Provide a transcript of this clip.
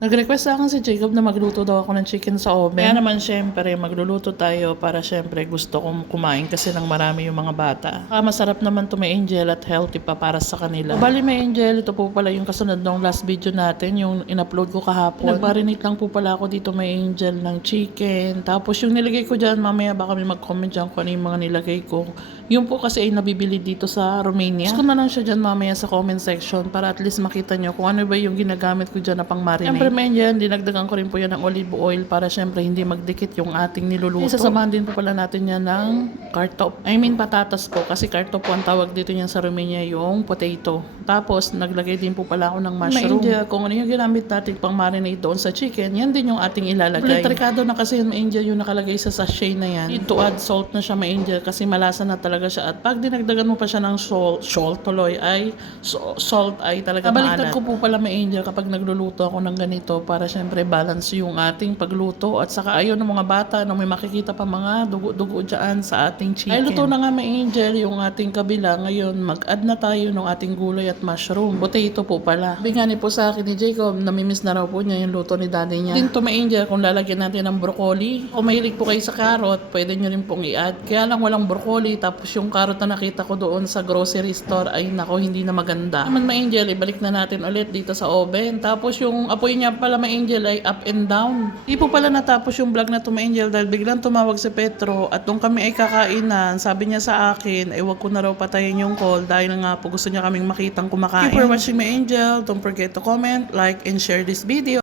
Nag-request sa akin si Jacob na magluto daw ako ng chicken sa oven. Kaya naman syempre, magluluto tayo para syempre gusto kong kumain kasi ng marami yung mga bata. Masarap naman to may Angel at healthy pa para sa kanila. Bali may Angel, ito po pala yung kasunod ng last video natin, yung in-upload ko kahapon. Nag-marinate lang po pala ako dito may Angel ng chicken. Tapos yung nilagay ko dyan, mamaya baka may mag-comment dyan kung ano yung mga nilagay ko. Yung po kasi ay nabibili dito sa Romania. Gusto ko na lang siya dyan mamaya sa comment section para at least makita nyo kung ano ba yung ginagamit ko dyan na pang marinate. Siyempre may dyan, dinagdagan ko rin po yan ng olive oil para siyempre hindi magdikit yung ating niluluto. Isasamahan din po pala natin yan ng kartop. I mean patatas po kasi kartop po ang tawag dito yan sa Romania yung potato. Tapos naglagay din po pala ako ng mushroom. May kung ano yung ginamit natin pang marinate doon sa chicken, yan din yung ating ilalagay. Trikado na kasi yung angel yung nakalagay sa sachet na yan. Need to add salt na siya may angel kasi malasa na talaga siya. At pag dinagdagan mo pa siya ng salt ay talaga maalat. Baliktad ko po pala may angel kapag nagluluto ako ng ganito para syempre balance yung ating pagluto. At saka ayaw ng mga bata nung may makikita pa mga dugo-dugo dyan sa ating chicken. Ay luto na nga may angel yung ating kabila. Ngayon mag-add na tayo ng ating gulay at mushroom. Potato po pala. Sabi nga ni po sa akin ni Jacob, namimiss na raw po niya yung luto ni daddy niya. Din to may angel kung lalagyan natin ng broccoli. Kung mahilig po kayo sa carrot, pwede nyo rin pong i-add. Kaya lang walang broccoli. Tapos yung carrot na nakita ko doon sa grocery store ay nako hindi na maganda. Naman may angel, ibalik na natin ulit dito sa oven. Tapos yung apoy niya pala may angel ay up and down. Di po pala natapos yung vlog na to may angel dahil biglang tumawag si Petro at nung kami ay kakainan, sabi niya sa akin ay wag ko na raw patayin yung call dahil nga po gusto niya kaming makitang kumakain. Thank you for watching my angel. Don't forget to comment, like, and share this video.